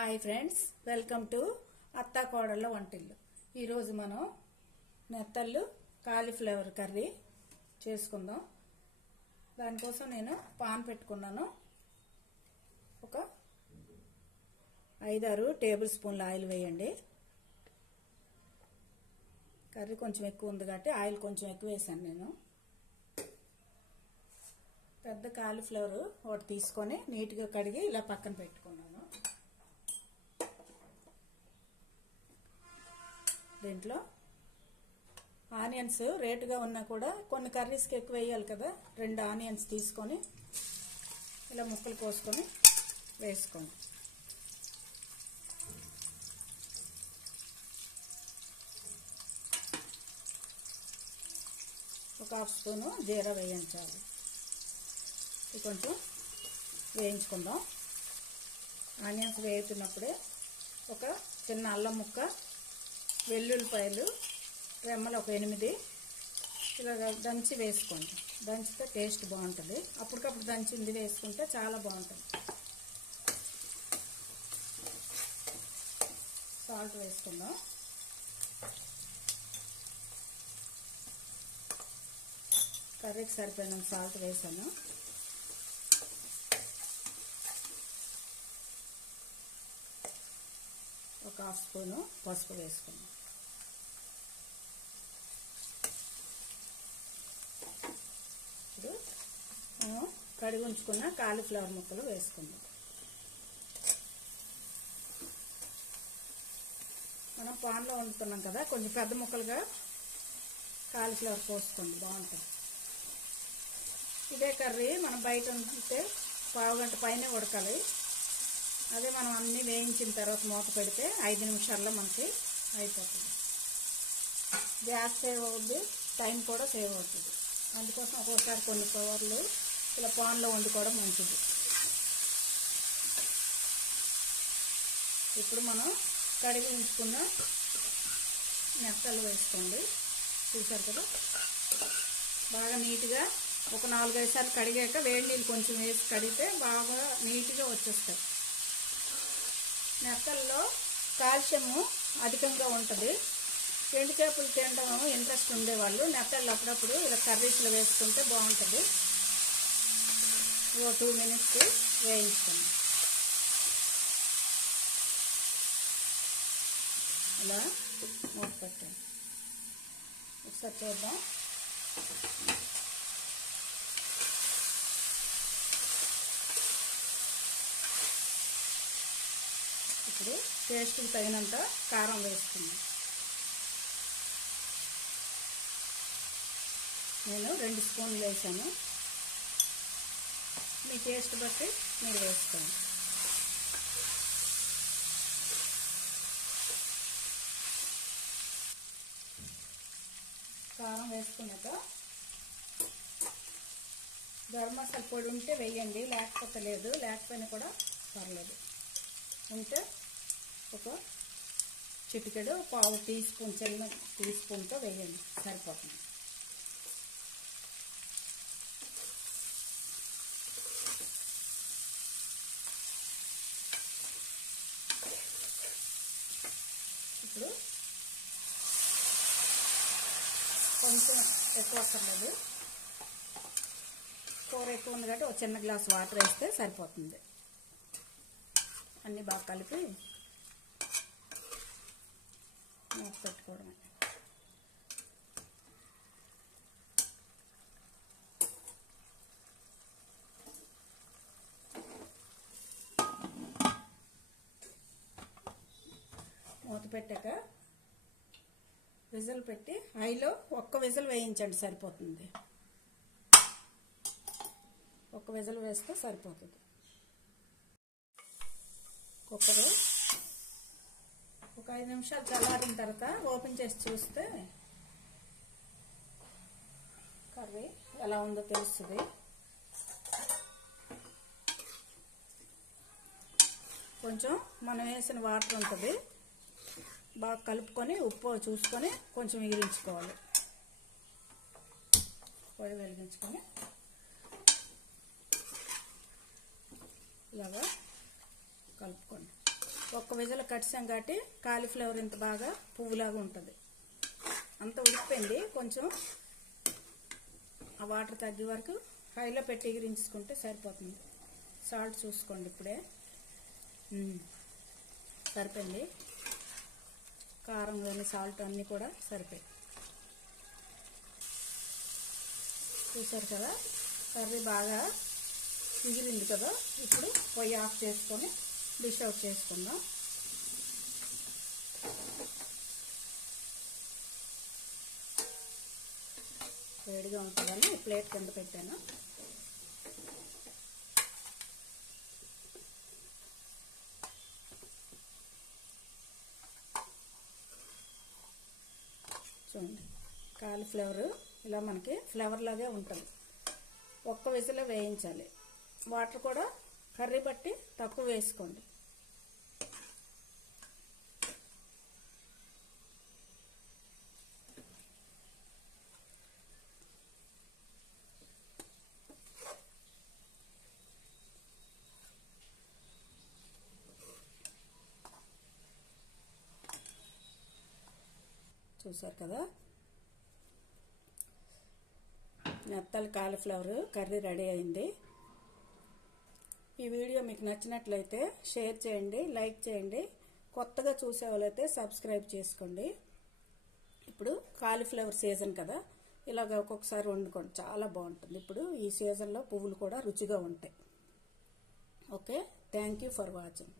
Hi friends, welcome to అత్తా కోడళ్ళ వంటిల్లు. ఈరోజు మనం నెత్తళ్ళు కాలీఫ్లవర్ కర్రీ చేసుకుందాం. దానికోసం నేను పాన్ పెట్టుకున్నాను. ఒక 5-6 టేబుల్ స్పూన్ల ఆయిల్ వేయండి. కర్రీ కొంచెం ఎక్కువ ఉంది కాబట్టి ఆయిల్ కొంచెం ఎక్కువ వేసాను. నేను పెద్ద కాలీఫ్లవర్ ఒకటి తీసుకొని నీట్గా కడిగి ఇలా పక్కన పెట్టుకున్నాను. దీంట్లో ఆనియన్స్ రేటుగా ఉన్నా కూడా కొన్ని కర్రీస్కి ఎక్కువ వేయాలి కదా, 2 ఆనియన్స్ తీసుకొని ఇలా ముక్కలు కోసుకొని వేసుకోండి. ఒక 1/2 స్పూను జీరా వేయించాలి. ఇది కొంచెం వేయించుకుందాం. ఆనియన్స్ వేయుతున్నప్పుడే ఒక చిన్న అల్లం ముక్క, వెల్లుల్లిపాయలు రెమ్మలు ఒక 8 ఇలా దంచి వేసుకోండి. దంచితే టేస్ట్ బాగుంటుంది. అప్పటికప్పుడు దంచింది వేసుకుంటే చాలా బాగుంటుంది. సాల్ట్ వేసుకుందాం. కర్రీకి సరిపోయిన సాల్ట్ వేసాను. ఒక 1/2 స్పూను పసుపు వేసుకున్నాం. ఇప్పుడు కడిగి ఉంచుకున్న కాలీఫ్లవర్ ముక్కలు వేసుకుందాం. మనం పాన్లో వండుతున్నాం కదా, కొంచెం పెద్ద ముక్కలుగా కాలీఫ్లవర్ పోసుకోండి, బాగుంటుంది. ఇదే కర్రీ మనం బయట ఉంటే 1/2 గంట పైనే ఉడకాలి. అదే మనం అన్నీ వేయించిన తర్వాత మూత పెడితే 5 నిమిషాల్లో మనకి అయిపోతుంది. గ్యాస్ సేవ్ అవుద్ది, టైం కూడా సేవ్ అవుతుంది. అందుకోసం ఒక్కోసారి కొన్ని కూరలు ఇలా పాన్లో వండుకోవడం మంచిది. ఇప్పుడు మనం కడిగి ఉంచుకున్న నెత్తలు వేసుకోండి. చూసారు కదా, బాగా నీట్గా ఒక 4-5 సార్లు కడిగాక వేడి నీళ్ళు కొంచెం వేసి కడిగితే బాగా నీట్గా వచ్చేస్తాయి. నెత్తల్లో కాల్షియము అధికంగా ఉంటుంది. ఎండు చేపలు తినడం ఇంట్రెస్ట్ ఉండేవాళ్ళు నెత్తళ్ళు అప్పుడప్పుడు ఇలా కర్రీస్లో వేసుకుంటే బాగుంటుంది. 2 మినిట్స్ వేయించుకోండి. ఇలా మూత పెట్టండి. ఒకసారి చూద్దాం. ఇప్పుడు టేస్ట్కి తగినంత కారం వేసుకుందాం. నేను 2 స్పూన్లు వేసాను. మీ టేస్ట్ బట్టి మీరు వేసుకోండి. కారం వేసుకున్నాక గరం మసాలా పొడి ఉంటే వేయండి, లేకపోతే లేదు. లేకపోయినా కూడా పర్లేదు. ఉంటే ఒక చిటికెడు 1/2 టీ స్పూన్, చిన్న టీ స్పూన్తో వేయండి, సరిపోతుంది. ఇప్పుడు కొంచెం ఎక్కువ అక్కర్లేదు. కూర ఎక్కువ ఉంది కాబట్టి ఒక చిన్న గ్లాస్ వాటర్ వేస్తే సరిపోతుంది. అన్నీ బాగా కలిపి మూత పెట్టుకోవడమే. మూత పెట్టాక విజిల్ పెట్టి హైలో 1 విజిల్ వేయించండి, సరిపోతుంది. 1 విజిల్ వేస్తే సరిపోతుంది. కుక్కరు ఒక 5 నిమిషాలు చల్లారిన తర్వాత ఓపెన్ చేసి చూస్తే కర్రీ ఎలా ఉందో తెలుస్తుంది. కొంచెం మనం వేసిన వాటర్ ఉంటుంది, బాగా కలుపుకొని ఉప్పు చూసుకొని కొంచెం ఎగిరించుకోవాలి. పొయ్యి వెలిగించుకొని ఇలాగా కలుపుకోండి. ఒక్క విజల కట్టాం కాబట్టి కాలీఫ్లవర్ ఇంత బాగా పువ్వులాగా ఉంటుంది. అంత ఉడికిపోయింది. కొంచెం ఆ వాటర్ తగ్గే వరకు హైలో పెట్టి ఎగిరించుకుంటే సరిపోతుంది. సాల్ట్ చూసుకోండి ఇప్పుడే. సరిపోయింది. కారం కానీ సాల్ట్ అన్నీ కూడా సరిపోయి. చూసారు కదా, కర్రీ బాగా ఎగిరింది కదా. ఇప్పుడు పొయ్యి ఆఫ్ చేసుకొని డిష్ అవుట్ చేసుకుందాం. వేడిగా ఉంటుందని ప్లేట్ కింద పెట్టాను. చూడండి, కాలీఫ్లవర్ ఇలా మనకి ఫ్లేవర్ లాగే ఉంటుంది. ఒక్క విజిల్ వేయించాలి. వాటర్ కూడా కర్రీ బట్టి తక్కువ వేసుకోండి. చూసారు కదా, నెత్తల కాలీఫ్లవర్ కర్రీ రెడీ అయింది. ఈ వీడియో మీకు నచ్చినట్లయితే షేర్ చేయండి, లైక్ చేయండి. కొత్తగా చూసే వాళ్ళైతే సబ్స్క్రైబ్ చేసుకోండి. ఇప్పుడు కాలీఫ్లవర్ సీజన్ కదా, ఇలాగ ఒక్కొక్కసారి వండుకోండి, చాలా బాగుంటుంది. ఇప్పుడు ఈ సీజన్లో పువ్వులు కూడా రుచిగా ఉంటాయి. Okay, thank you for watching.